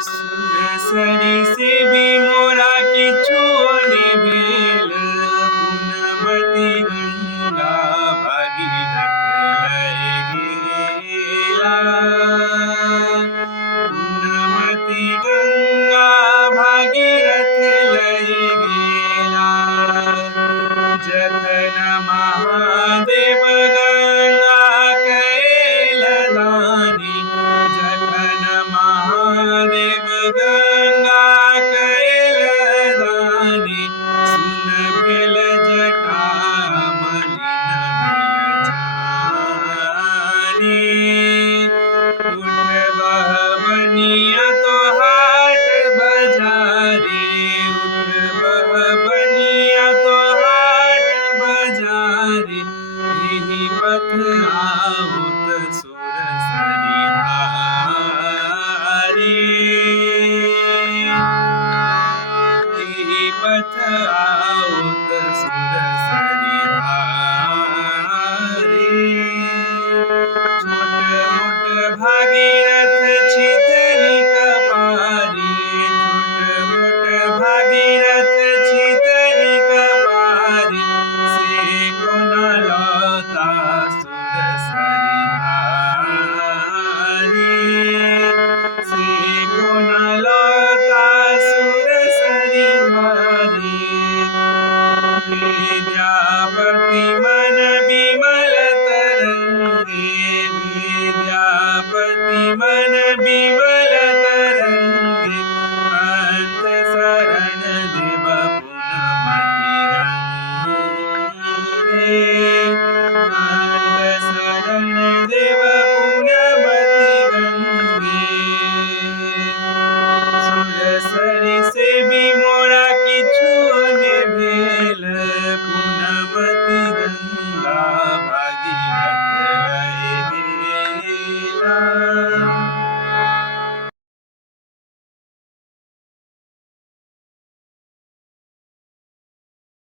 सुरसरी से भी मोरा किछु ने भेल, पुनमति गंगा भागीरथ लय गेला। पुनमति गंगा भागीरथ लय गेला। जखन महादेव गंगा कैल दानी, जखन महादेव गंगा कैल दानी, सुन भेल जटा मलिन भेल जानी। उठ बहबनिया